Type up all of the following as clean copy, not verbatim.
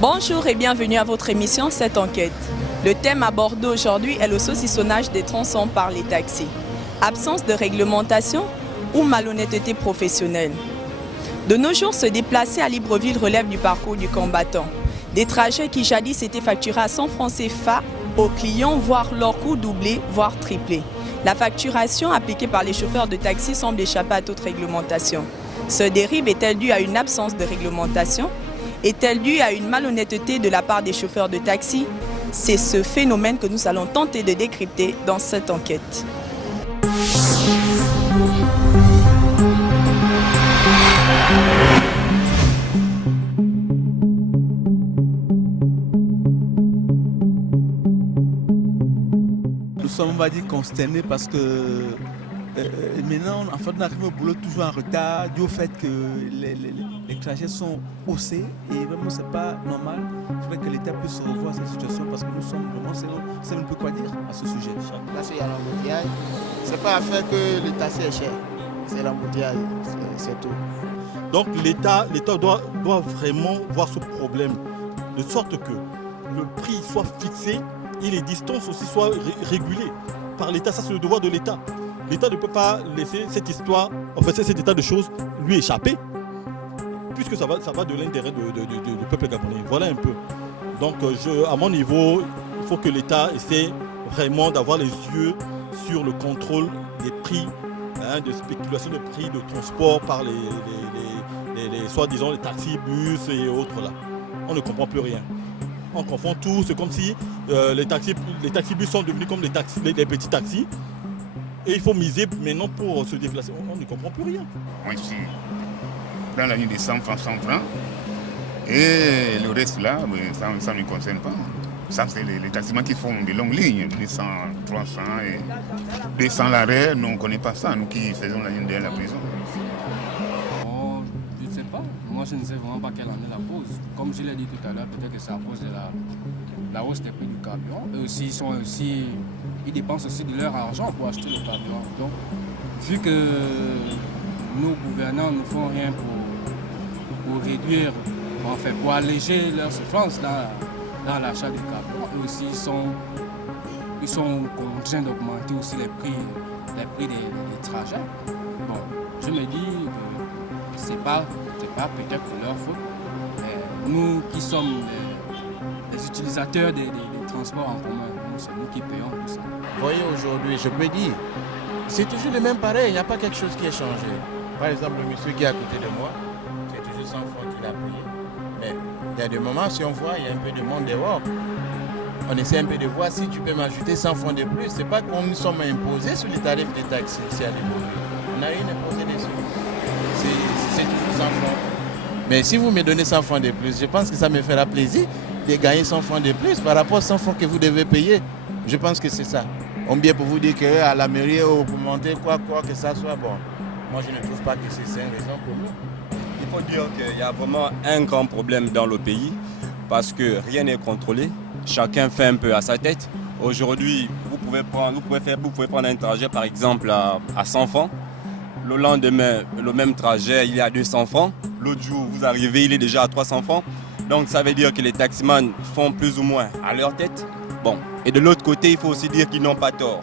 Bonjour et bienvenue à votre émission Cette Enquête. Le thème abordé aujourd'hui est le saucissonnage des tronçons par les taxis. Absence de réglementation ou malhonnêteté professionnelle. De nos jours, se déplacer à Libreville relève du parcours du combattant. Des trajets qui jadis étaient facturés à 100 francs CFA aux clients, voire leur coût doublé, voire triplé. La facturation appliquée par les chauffeurs de taxi semble échapper à toute réglementation. Ce dérive est-elle due à une absence de réglementation? Est-elle due à une malhonnêteté de la part des chauffeurs de taxi? C'est ce phénomène que nous allons tenter de décrypter dans cette enquête. Nous sommes, on va dire, consternés parce que maintenant, en fait, on arrive au boulot toujours en retard, dû au fait que les trajets sont haussés et vraiment, c'est pas normal. Il faudrait que l'État puisse revoir cette situation parce que nous sommes vraiment, c'est un peu quoi dire à ce sujet. Parce qu'il y a l'embouteillage, c'est pas à faire que le taxi est cher, c'est l'embouteillage, c'est tout. Donc l'État doit vraiment voir ce problème, de sorte que le prix soit fixé et les distances aussi soient régulées par l'État. Ça, c'est le devoir de l'État. L'État ne peut pas laisser cette histoire, enfin cet état de choses lui échapper, puisque ça va de l'intérêt du peuple gabonais. Voilà un peu. Donc à mon niveau, il faut que l'État essaie vraiment d'avoir les yeux sur le contrôle des prix, de spéculation de prix de transport par les soi-disant les taxis, bus et autres là. On ne comprend plus rien. On confond tout, c'est comme si les taxis-bus sont devenus comme les petits taxis. Et il faut miser maintenant pour se déplacer. On ne comprend plus rien. Moi, je suis dans la ligne de 100 francs, 100 francs. Et le reste là, ça ne me concerne pas. Ça, c'est les taximans qui font des longues lignes, 200, 300 et 200 l'arrêt. Nous, on ne connaît pas ça, nous qui faisons la ligne de la prison. Oh, je ne sais pas. Moi, je ne sais vraiment pas quelle en est la cause. Comme je l'ai dit tout à l'heure, peut-être que c'est à cause de la hausse des prix du carburant. Eux aussi, ils dépensent aussi de leur argent pour acheter le carburant. Donc, vu que nos gouvernants ne font rien pour réduire, enfin, pour alléger leur souffrance dans l'achat du carburant, eux aussi, ils sont contraints d'augmenter aussi les prix des trajets. Bon, je me dis que c'est pas peut-être de leur faute, mais nous qui sommes les utilisateurs des transports en commun, c'est nous qui payons tout ça. Vous voyez, aujourd'hui, je me dis, c'est toujours le même pareil, il n'y a pas quelque chose qui est changé. Par exemple, le monsieur qui est à côté de moi, c'est toujours 100 francs qu'il a payé. Mais il y a des moments, si on voit, il y a un peu de monde dehors. On essaie un peu de voir si tu peux m'ajouter 100 francs de plus. C'est pas comme nous sommes imposés sur les tarifs des taxis ici à Libreville. On n'a rien imposé dessus. C'est toujours 100 francs. Mais si vous me donnez 100 francs de plus, je pense que ça me fera plaisir de gagner 100 francs de plus par rapport aux 100 francs que vous devez payer. Je pense que c'est ça. On vient pour vous dire qu'à la mairie, pour monter quoi que ça soit, bon. Moi, je ne trouve pas que c'est une raison pour nous. Il faut dire qu'il y a vraiment un grand problème dans le pays parce que rien n'est contrôlé. Chacun fait un peu à sa tête. Aujourd'hui, vous pouvez prendre un trajet par exemple à 100 francs. Le lendemain, le même trajet, il est à 200 francs. L'autre jour, vous arrivez, il est déjà à 300 francs. Donc ça veut dire que les taximans font plus ou moins à leur tête. Bon. Et de l'autre côté, il faut aussi dire qu'ils n'ont pas tort.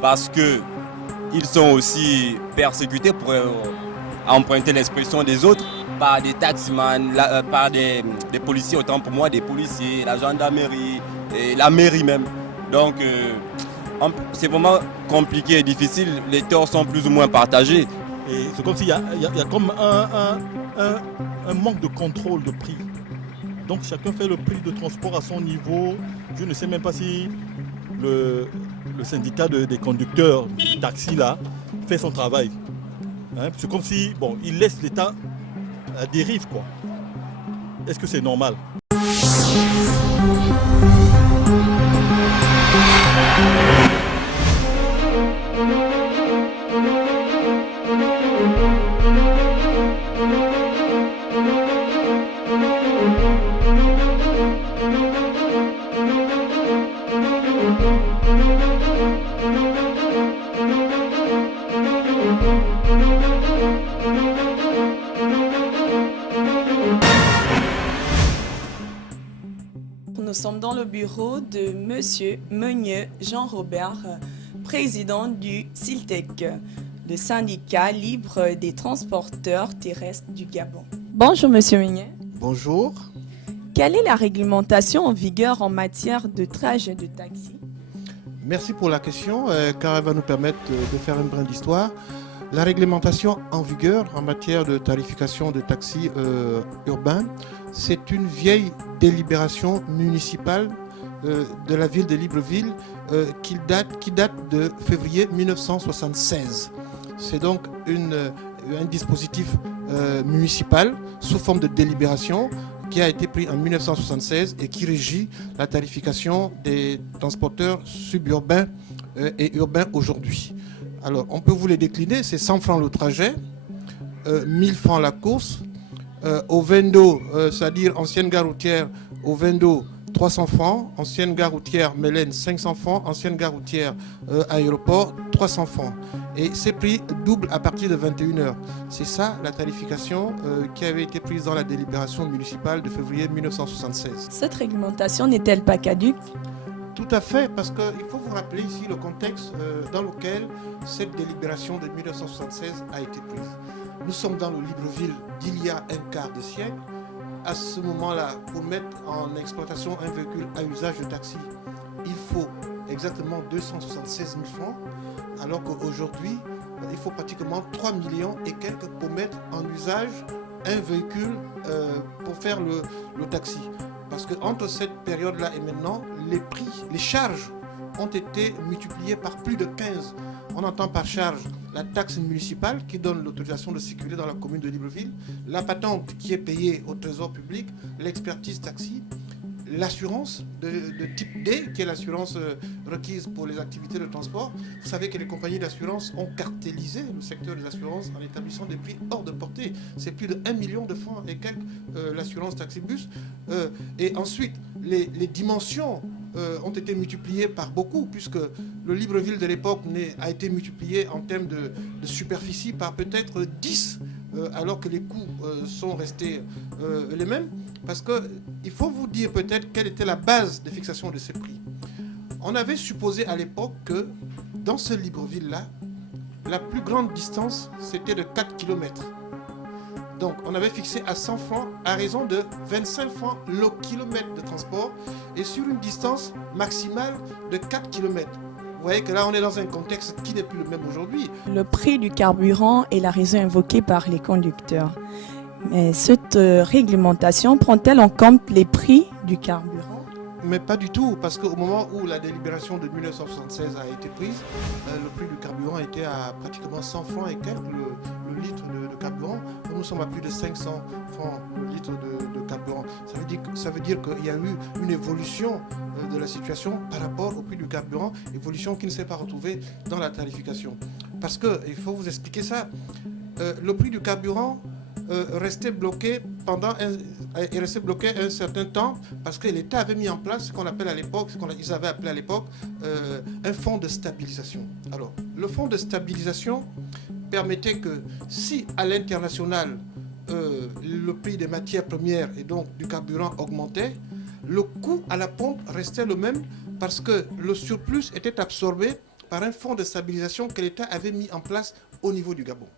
Parce qu'ils sont aussi persécutés, pour emprunter l'expression des autres, par des taximans, par des policiers, autant pour moi, des policiers, la gendarmerie, et la mairie même. Donc c'est vraiment compliqué et difficile. Les torts sont plus ou moins partagés. Et c'est comme s'il y a comme un manque de contrôle de prix. Donc chacun fait le prix de transport à son niveau. Je ne sais même pas si le syndicat des conducteurs du taxi là fait son travail. C'est comme si il laisse l'État à dérive quoi. Est-ce que c'est normal? sommes dans le bureau de Monsieur Meunier Jean-Robert, président du SILTEC, le syndicat libre des transporteurs terrestres du Gabon. Bonjour Monsieur Meunier. Bonjour. Quelle est la réglementation en vigueur en matière de trajet de taxi? Merci pour la question, car elle va nous permettre de faire un brin d'histoire. La réglementation en vigueur en matière de tarification de taxis urbains, c'est une vieille délibération municipale de la ville de Libreville qui date de février 1976. C'est donc un dispositif municipal sous forme de délibération qui a été pris en 1976 et qui régit la tarification des transporteurs suburbains et urbains aujourd'hui. Alors, on peut vous les décliner, c'est 100 francs le trajet, 1000 francs la course, au Vendo, c'est-à-dire ancienne gare routière, au Vendo, 300 francs, ancienne gare routière Mélène, 500 francs, ancienne gare routière aéroport, 300 francs. Et ces prix doublent à partir de 21h. C'est ça la tarification qui avait été prise dans la délibération municipale de février 1976. Cette réglementation n'est-elle pas caduque? Tout à fait, parce qu'il faut vous rappeler ici le contexte dans lequel cette délibération de 1976 a été prise. Nous sommes dans le Libreville d'il y a un quart de siècle. À ce moment-là, pour mettre en exploitation un véhicule à usage de taxi, il faut exactement 276 000 francs, alors qu'aujourd'hui, il faut pratiquement 3 millions et quelques pour mettre en usage un véhicule pour faire le taxi. Parce qu'entre cette période-là et maintenant, les prix, les charges ont été multipliées par plus de 15. On entend par charge la taxe municipale qui donne l'autorisation de circuler dans la commune de Libreville, la patente qui est payée au trésor public, l'expertise taxi, l'assurance de type D, qui est l'assurance requise pour les activités de transport. Vous savez que les compagnies d'assurance ont cartélisé le secteur des assurances en établissant des prix hors de portée. C'est plus de 1 million de francs et quelques l'assurance taxibus. Et ensuite, les dimensions ont été multipliées par beaucoup, puisque le Libreville de l'époque a été multiplié en termes de superficie par peut-être 10, alors que les coûts sont restés les mêmes. Parce qu'il faut vous dire peut-être quelle était la base de fixation de ces prix. On avait supposé à l'époque que dans ce Libreville-là, la plus grande distance, c'était de 4 km. Donc on avait fixé à 100 francs à raison de 25 francs le kilomètre de transport et sur une distance maximale de 4 km. Vous voyez que là, on est dans un contexte qui n'est plus le même aujourd'hui. Le prix du carburant est la raison invoquée par les conducteurs. Mais cette réglementation prend-elle en compte les prix du carburant? Mais pas du tout, parce qu'au moment où la délibération de 1976 a été prise, le prix du carburant était à pratiquement 100 francs et quelques le litre de carburant. Nous sommes à plus de 500 francs le litre de carburant. Ça veut dire qu'il y a eu une évolution de la situation par rapport au prix du carburant, évolution qui ne s'est pas retrouvée dans la tarification. Parce qu'il faut vous expliquer ça, le prix du carburant restait bloqué un certain temps parce que l'État avait mis en place ce qu'on appelle à l'époque, ils avaient appelé à l'époque un fonds de stabilisation. Alors, le fonds de stabilisation permettait que si à l'international le prix des matières premières et donc du carburant augmentait, le coût à la pompe restait le même parce que le surplus était absorbé par un fonds de stabilisation que l'État avait mis en place au niveau du Gabon.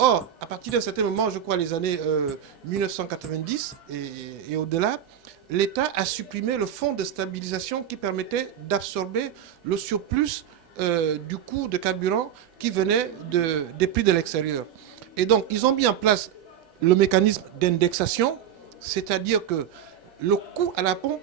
Or, à partir d'un certain moment, je crois les années 1990 et au-delà, l'État a supprimé le fonds de stabilisation qui permettait d'absorber le surplus du coût de carburant qui venait des prix de l'extérieur. Et donc, ils ont mis en place le mécanisme d'indexation, c'est-à-dire que le coût à la pompe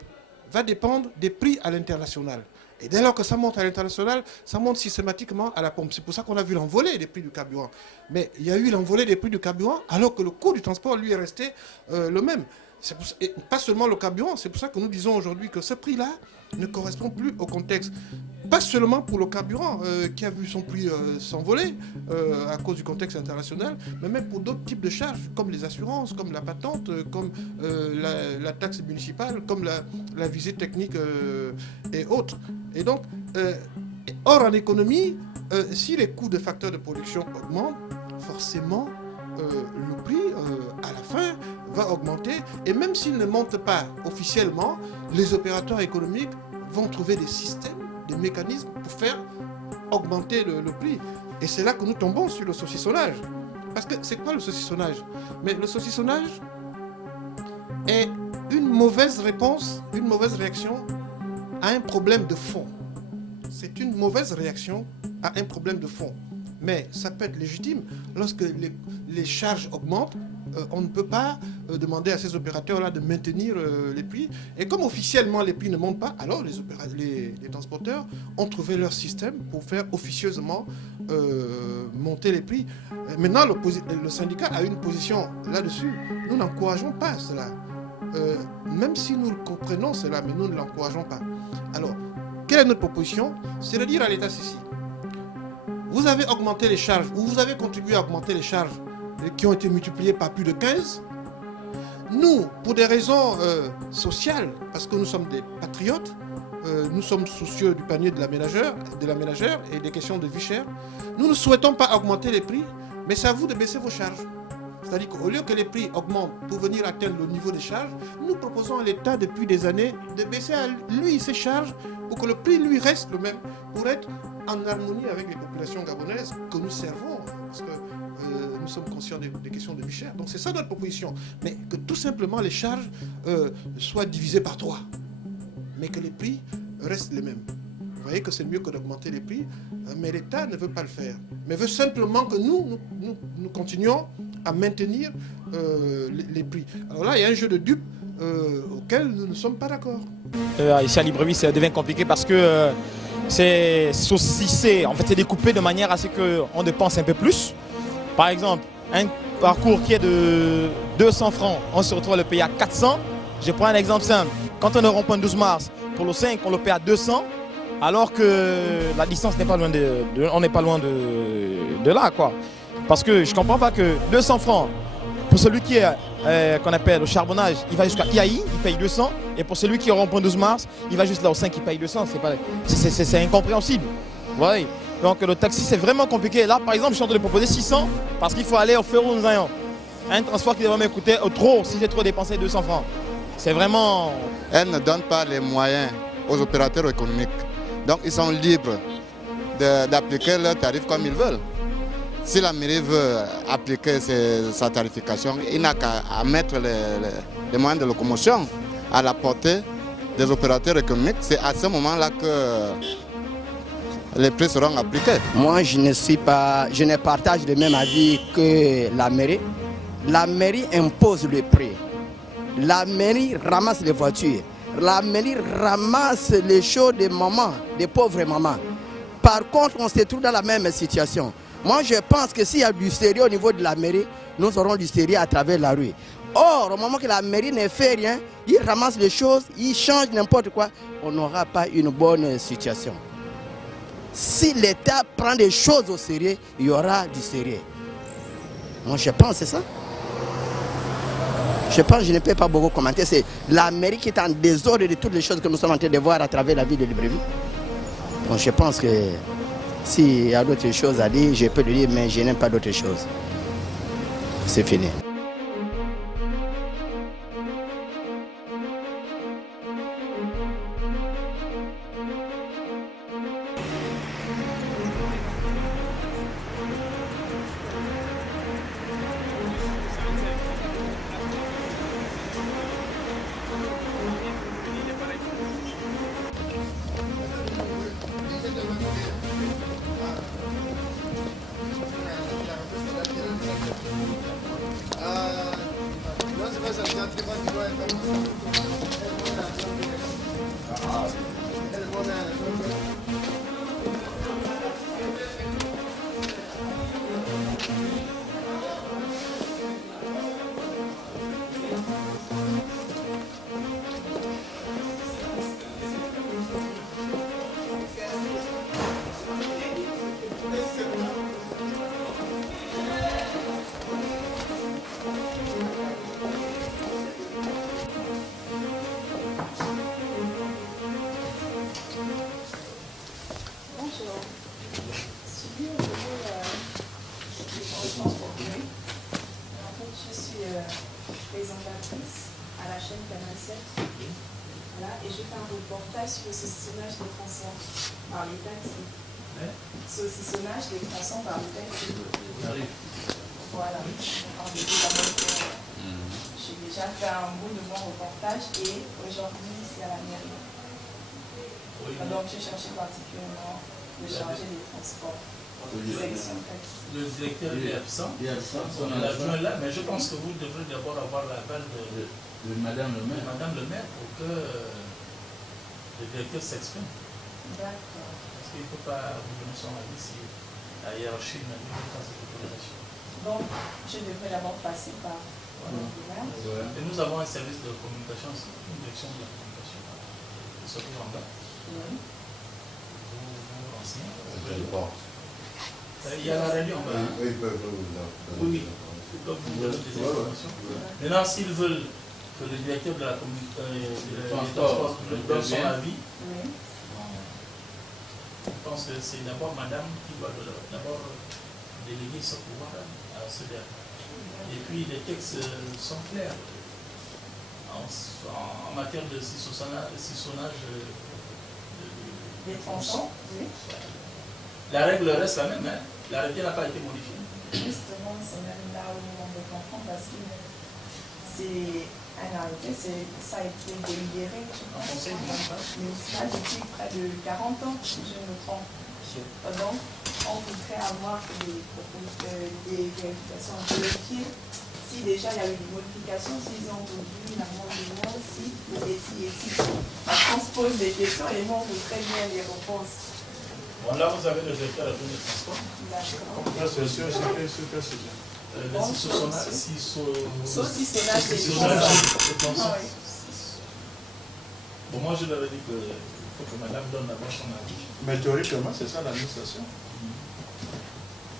va dépendre des prix à l'international. Et dès lors que ça monte à l'international, ça monte systématiquement à la pompe. C'est pour ça qu'on a vu l'envolée des prix du carburant. Mais il y a eu l'envolée des prix du carburant alors que le coût du transport, lui, est resté le même. Et pas seulement le carburant, c'est pour ça que nous disons aujourd'hui que ce prix-là ne correspond plus au contexte. Pas seulement pour le carburant qui a vu son prix s'envoler à cause du contexte international, mais même pour d'autres types de charges, comme les assurances, comme la patente, comme la taxe municipale, comme la visite technique et autres. Et donc, or en économie, si les coûts de facteurs de production augmentent, forcément, le prix, à la fin, va augmenter. Et même s'il ne monte pas officiellement, les opérateurs économiques vont trouver des systèmes, des mécanismes pour faire augmenter le prix. Et c'est là que nous tombons sur le saucissonnage. Parce que c'est quoi le saucissonnage? Mais le saucissonnage est une mauvaise réponse, une mauvaise réaction à un problème de fond. C'est une mauvaise réaction à un problème de fond. Mais ça peut être légitime. Lorsque les charges augmentent, on ne peut pas demander à ces opérateurs-là de maintenir les prix. Et comme officiellement les prix ne montent pas, alors les transporteurs ont trouvé leur système pour faire officieusement monter les prix. Maintenant, le syndicat a une position là-dessus. Nous n'encourageons pas cela. Même si nous comprenons cela, mais nous ne l'encourageons pas. Alors, quelle est notre proposition? C'est de dire à l'État ceci. Vous avez augmenté les charges, ou vous avez contribué à augmenter les charges qui ont été multipliées par plus de 15. Nous, pour des raisons sociales, parce que nous sommes des patriotes, nous sommes soucieux du panier de la ménagère et des questions de vie chère, nous ne souhaitons pas augmenter les prix, mais c'est à vous de baisser vos charges. C'est-à-dire qu'au lieu que les prix augmentent pour venir atteindre le niveau des charges, nous proposons à l'État depuis des années de baisser à lui ses charges pour que le prix lui reste le même, pour être en harmonie avec les populations gabonaises que nous servons, parce que nous sommes conscients des questions de vie chère. Donc c'est ça notre proposition, mais que tout simplement les charges soient divisées par 3, mais que les prix restent les mêmes. Vous voyez que c'est mieux que d'augmenter les prix, mais l'État ne veut pas le faire, mais veut simplement que nous continuions à maintenir les prix. Alors là, il y a un jeu de dupes auquel nous ne sommes pas d'accord. Ici à Libreville, ça devient compliqué parce que c'est saucissé, en fait c'est découpé de manière à ce qu'on dépense un peu plus. Par exemple, un parcours qui est de 200 francs, on se retrouve à le payer à 400. Je prends un exemple simple. Quand on est au rond-point 12 mars, pour le 5, on le paye à 200, alors que la distance n'est pas loin on n'est pas loin de là, quoi. Parce que je ne comprends pas que 200 francs, pour celui qui est, qu'on appelle au charbonnage, il va jusqu'à IAI, il paye 200. Et pour celui qui est au rond-point 12 mars, il va juste là au 5, il paye 200. C'est incompréhensible. Vous voyez. Donc le taxi, c'est vraiment compliqué. Là, par exemple, je suis en train de proposer 600 parce qu'il faut aller au Ferro nous ayons un transport qui devrait me coûter trop si j'ai trop dépensé 200 francs. C'est vraiment... Elle ne donne pas les moyens aux opérateurs économiques. Donc ils sont libres d'appliquer leurs tarifs comme ils veulent. Si la mairie veut appliquer sa tarification, il n'a qu'à mettre les moyens de locomotion à la portée des opérateurs économiques. C'est à ce moment-là que les prix seront appliqués. Moi, je ne partage le même avis que la mairie. La mairie impose le prix. La mairie ramasse les voitures. La mairie ramasse les choses des mamans, des pauvres mamans. Par contre, on se trouve dans la même situation. Moi, je pense que s'il y a du sérieux au niveau de la mairie, nous aurons du sérieux à travers la rue. Or, au moment que la mairie ne fait rien, il ramasse les choses, il change n'importe quoi, on n'aura pas une bonne situation. Si l'État prend des choses au sérieux, il y aura du sérieux. Moi, je pense que c'est ça. Je ne peux pas beaucoup commenter. C'est la mairie qui est en désordre de toutes les choses que nous sommes en train de voir à travers la ville de Libreville. Donc, je pense que s'il y a d'autres choses à dire, je peux le dire, mais je n'aime pas d'autres choses. C'est fini. je suis présentatrice à la chaîne Canal 7. Voilà, et je fais un reportage sur le saucissonnage des tronçons par les taxis. Saucissonnage des tronçons par les taxis. Voilà. J'ai déjà fait un bout de mon reportage et aujourd'hui c'est à la mairie. Donc j'ai cherché particulièrement le chargé des transports. Le directeur est absent. On a l'adjoint là, mais je pense que vous devrez d'abord avoir l'aval de Madame le maire pour que le directeur s'exprime. D'accord. Parce qu'il ne faut pas vous donner son avis si la hiérarchie n'a pas cette autorisation. Donc je devrais d'abord passer par le maire. Et nous avons un service de communication, une direction de la communication qui se trouve en bas. Oui. Vous renseignez. Il y a la radio en bas. Oui, ils peuvent Oui, ils peuvent vous donner des informations. Maintenant, s'ils veulent que le directeur de la communication donne son avis, je pense que c'est d'abord madame qui doit d'abord déléguer ce pouvoir à ce dernier. Et puis les textes sont clairs en matière de sissonnage des tronçons. Oui. La règle reste la même, hein. L'arrêté n'a pas été modifié. Justement, c'est même là où on veut comprendre parce que c'est un arrêté, ça a été délibéré, je pense, mais ça depuis près de 40 ans, si je me trompe. Donc, on voudrait avoir des vérifications vérifiées. Si déjà il y a eu des modifications, s'ils ont voulu l'amendement aussi, et si. Parce qu'on se pose des questions et nous on voudrait bien les réponses. Bon, là vous avez le directeur de transport. D'accord. Là c'est sûr, saucissonnage des tronçons. Bon, moi je leur ai dit qu'il faut que madame donne d'abord son avis. Mais théoriquement, c'est ça l'administration.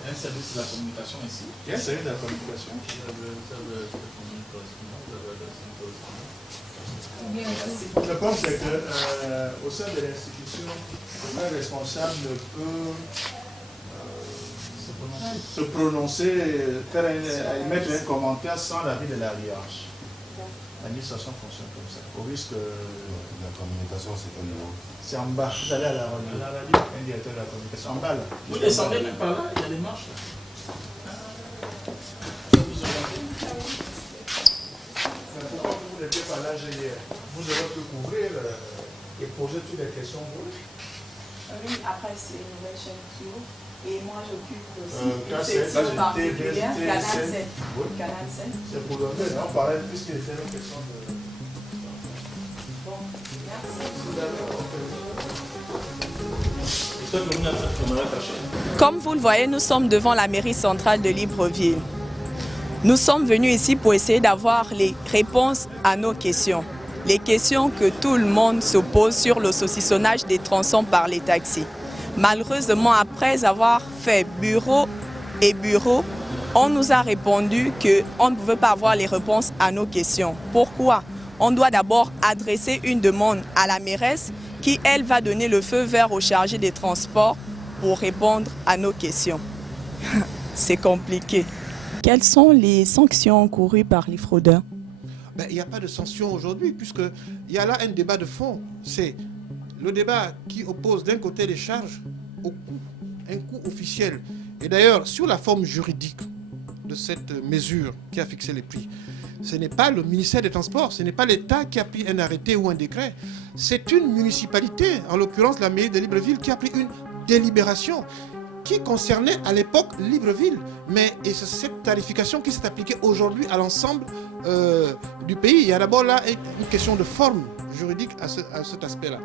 Il y a un service de la communication ici. Il y a un service de la communication. Je pense qu'au sein de l'institution, le responsable ne peut se prononcer, émettre un commentaire sans l'avis de la hiérarchie. L'administration fonctionne comme ça. Au risque. La communication, c'est un niveau. C'est en bas. Vous allez à la radio. Un directeur de la communication. En bas là. Vous descendez même par là, il y a des marches là. Pourquoi vous n'étiez pas là hier? Vous aurez pu couvrir et poser toutes les questions. Oui, après c'est une nouvelle chaîne qui ouvre. Et moi j'occupe aussi une section particulière, Canal 7. Canal 7. C'est pour le faire, on parlait puisqu'il était une question de... Bon, merci. Comme vous le voyez, nous sommes devant la mairie centrale de Libreville. Nous sommes venus ici pour essayer d'avoir les réponses à nos questions. Les questions que tout le monde se pose sur le saucissonnage des tronçons par les taxis. Malheureusement, après avoir fait bureau et bureau, on nous a répondu qu'on ne pouvait pas avoir les réponses à nos questions. Pourquoi? On doit d'abord adresser une demande à la mairesse qui, elle, va donner le feu vert au chargé des transports pour répondre à nos questions. C'est compliqué. Quelles sont les sanctions encourues par les fraudeurs? Il n'y a pas de sanctions aujourd'hui, puisqu'il y a là un débat de fond. C'est le débat qui oppose d'un côté les charges au coût, un coût officiel. Et d'ailleurs, sur la forme juridique de cette mesure qui a fixé les prix, ce n'est pas le ministère des Transports, ce n'est pas l'État qui a pris un arrêté ou un décret. C'est une municipalité, en l'occurrence la mairie de Libreville, qui a pris une délibération qui concernait à l'époque Libreville. Et c'est cette tarification qui s'est appliquée aujourd'hui à l'ensemble du pays. Il y a d'abord là une question de forme juridique à cet aspect-là.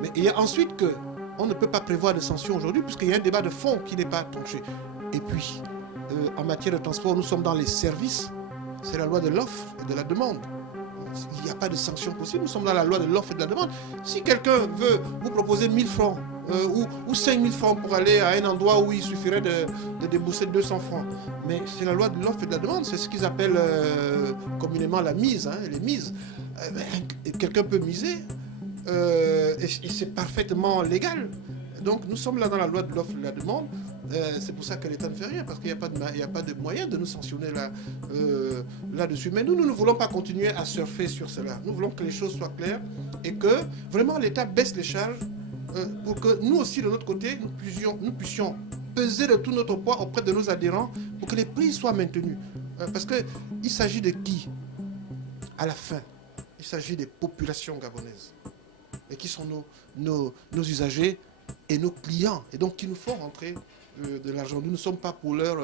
Mais il y a ensuite qu'on ne peut pas prévoir de sanctions aujourd'hui puisqu'il y a un débat de fond qui n'est pas tranché. Et puis, en matière de transport, nous sommes dans les services. C'est la loi de l'offre et de la demande. Il n'y a pas de sanctions possibles. Nous sommes dans la loi de l'offre et de la demande. Si quelqu'un veut vous proposer 1000 francs ou 5000 francs pour aller à un endroit où il suffirait de débourser 200 francs, mais c'est la loi de l'offre et de la demande. C'est ce qu'ils appellent communément la mise, les mises. Quelqu'un peut miser et c'est parfaitement légal. Donc nous sommes là dans la loi de l'offre et de la demande. C'est pour ça que l'État ne fait rien, parce qu'il n'y a pas de moyen de nous sanctionner là-dessus. Mais nous ne voulons pas continuer à surfer sur cela. Nous voulons que les choses soient claires et que vraiment l'État baisse les charges pour que nous aussi, de notre côté, nous puissions peser de tout notre poids auprès de nos adhérents pour que les prix soient maintenus. Parce qu'il s'agit de qui? À la fin, il s'agit des populations gabonaises. Et qui sont nos usagers et nos clients. Et donc, qui nous font rentrer de l'argent. Nous ne sommes pas pour leur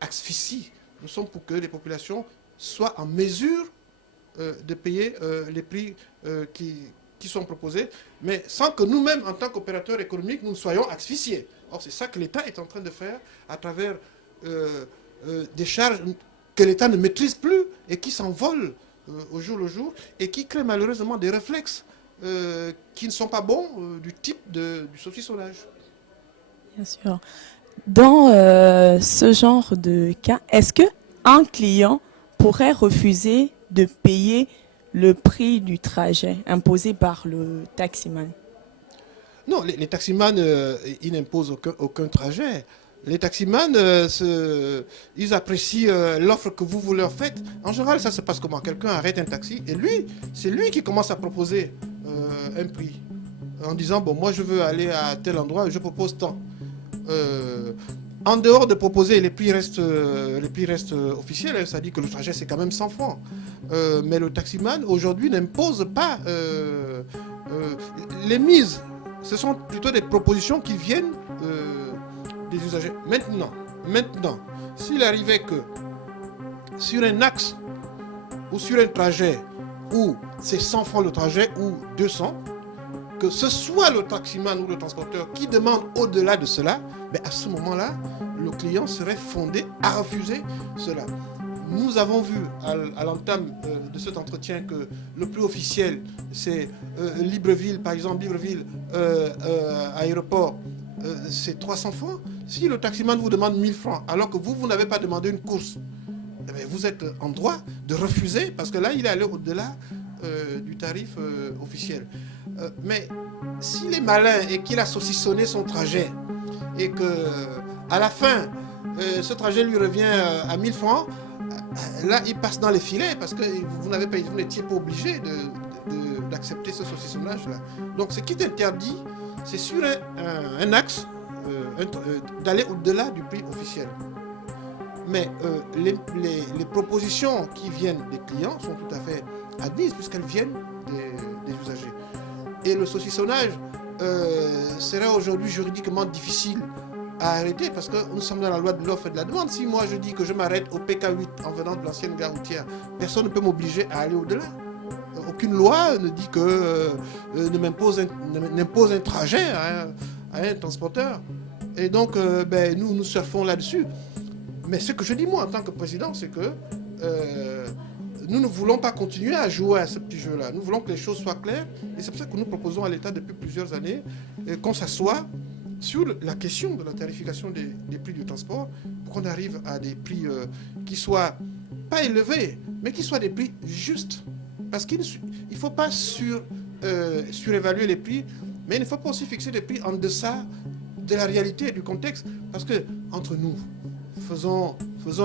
asphyxie. Nous sommes pour que les populations soient en mesure de payer les prix qui sont proposés, mais sans que nous-mêmes, en tant qu'opérateurs économiques, nous soyons asphyxiés. Or, c'est ça que l'État est en train de faire à travers des charges que l'État ne maîtrise plus et qui s'envolent au jour le jour et qui créent malheureusement des réflexes qui ne sont pas bons du type du saucissonnage. Bien sûr. Dans ce genre de cas, est-ce qu'un client pourrait refuser de payer le prix du trajet imposé par le taximan? Non, les taximans, ils n'imposent aucun trajet. Les taximans, ils apprécient l'offre que vous leur faites. En général, ça se passe comment? Quelqu'un arrête un taxi et c'est lui qui commence à proposer un prix. En disant, bon, moi je veux aller à tel endroit, je propose tant. En dehors de proposer, les prix restent officiels. Ça dit que le trajet, c'est quand même 100 francs. Mais le taximan, aujourd'hui, n'impose pas les mises. Ce sont plutôt des propositions qui viennent des usagers. Maintenant, s'il arrivait que sur un axe ou sur un trajet où c'est 100 francs le trajet ou 200, que ce soit le taximan ou le transporteur qui demande au-delà de cela, mais à ce moment-là, le client serait fondé à refuser cela. Nous avons vu à l'entame de cet entretien que le plus officiel, c'est Libreville, par exemple, Libreville aéroport, c'est 300 francs. Si le taximan vous demande 1000 francs, alors que vous n'avez pas demandé une course, eh bien, vous êtes en droit de refuser, parce que là, il est allé au-delà du tarif officiel. Mais s'il est malin et qu'il a saucissonné son trajet, et que à la fin, ce trajet lui revient à 1000 francs, là, il passe dans les filets, parce que vous n'étiez pas obligé d'accepter ce saucissonnage-là. Donc, ce qui est interdit, c'est sur un axe d'aller au-delà du prix officiel. Mais les propositions qui viennent des clients sont tout à fait admises, puisqu'elles viennent des usagers. Et le saucissonnage serait aujourd'hui juridiquement difficile à arrêter, parce que nous sommes dans la loi de l'offre et de la demande. Si moi je dis que je m'arrête au PK8 en venant de l'ancienne gare routière, personne ne peut m'obliger à aller au-delà. Aucune loi ne dit que n'impose un trajet à un transporteur. Et donc, nous surfons là-dessus. Mais ce que je dis moi en tant que président, c'est que nous ne voulons pas continuer à jouer à ce petit jeu-là. Nous voulons que les choses soient claires. Et c'est pour ça que nous proposons à l'État depuis plusieurs années qu'on s'assoie sur la question de la tarification des prix du transport pour qu'on arrive à des prix qui soient pas élevés, mais qui soient des prix justes. Parce qu'il ne faut pas surévaluer les prix, mais il ne faut pas aussi fixer des prix en deçà de la réalité et du contexte. Parce que, entre nous, faisons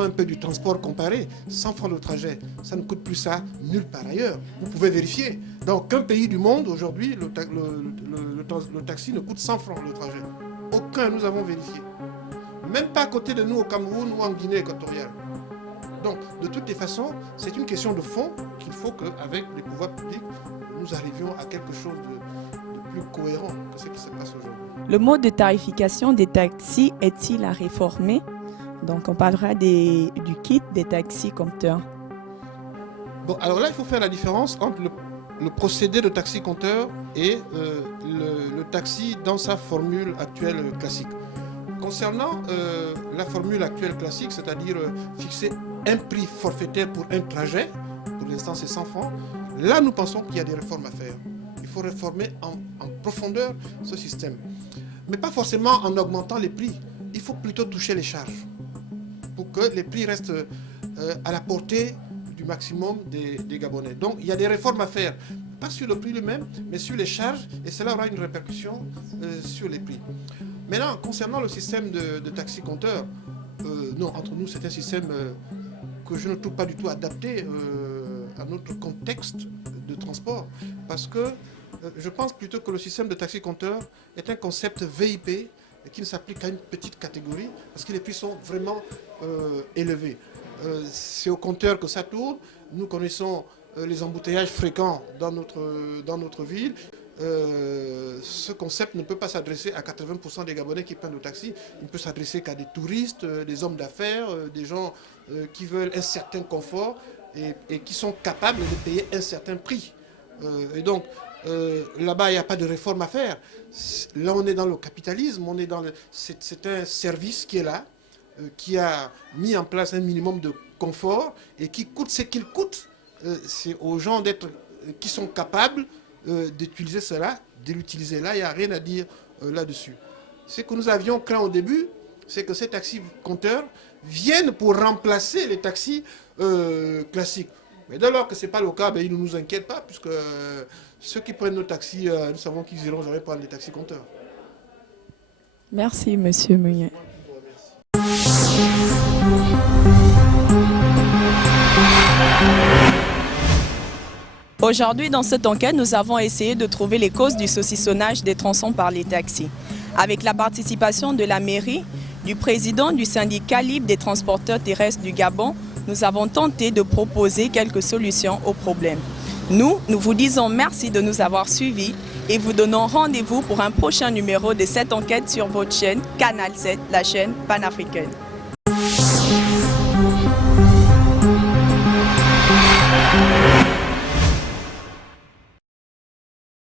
un peu du transport comparé. 100 francs le trajet, ça ne coûte plus ça nulle part ailleurs. Vous pouvez vérifier. Dans aucun pays du monde, aujourd'hui, le taxi ne coûte 100 francs le trajet. Aucun, nous avons vérifié. Même pas à côté de nous au Cameroun ou en Guinée équatoriale. Donc, de toutes les façons, c'est une question de fond qu'il faut qu'avec les pouvoirs publics, nous arrivions à quelque chose de plus cohérent que ce qui se passe aujourd'hui. Le mode de tarification des taxis est-il à réformer? Donc, on parlera du kit des taxis compteurs. Bon, alors là, il faut faire la différence entre le procédé de taxi compteur et le taxi dans sa formule actuelle classique. Concernant la formule actuelle classique, c'est-à-dire fixer un prix forfaitaire pour un trajet, pour l'instant c'est 100 francs, là nous pensons qu'il y a des réformes à faire. Il faut réformer en profondeur ce système. Mais pas forcément en augmentant les prix. Il faut plutôt toucher les charges pour que les prix restent à la portée du maximum des Gabonais. Donc il y a des réformes à faire. pas sur le prix lui-même, mais sur les charges, et cela aura une répercussion sur les prix. Maintenant, concernant le système de taxi-compteur, non, entre nous, c'est un système que je ne trouve pas du tout adapté à notre contexte de transport, parce que je pense plutôt que le système de taxi-compteur est un concept VIP qui ne s'applique qu'à une petite catégorie, parce que les prix sont vraiment élevés. C'est au compteur que ça tourne. Nous connaissons les embouteillages fréquents dans notre ville. Ce concept ne peut pas s'adresser à 80% des Gabonais qui prennent le taxi. Il ne peut s'adresser qu'à des touristes, des hommes d'affaires, des gens qui veulent un certain confort et qui sont capables de payer un certain prix. Et donc, là-bas, il n'y a pas de réforme à faire. Là, on est dans le capitalisme, c'est un service qui est là, qui a mis en place un minimum de confort et qui coûte ce qu'il coûte. C'est aux gens qui sont capables d'utiliser cela, de l'utiliser là, il n'y a rien à dire là-dessus. Ce que nous avions craint au début, c'est que ces taxis-compteurs viennent pour remplacer les taxis classiques. Mais dès lors que ce n'est pas le cas, ben, ils ne nous inquiètent pas, puisque ceux qui prennent nos taxis, nous savons qu'ils n'iront jamais prendre les taxis-compteurs. Merci, Monsieur Meunier. Aujourd'hui, dans cette enquête, nous avons essayé de trouver les causes du saucissonnage des tronçons par les taxis. Avec la participation de la mairie, du président du syndicat libre des transporteurs terrestres du Gabon, nous avons tenté de proposer quelques solutions au problème. Nous vous disons merci de nous avoir suivis et vous donnons rendez-vous pour un prochain numéro de cette enquête sur votre chaîne Canal 7, la chaîne panafricaine.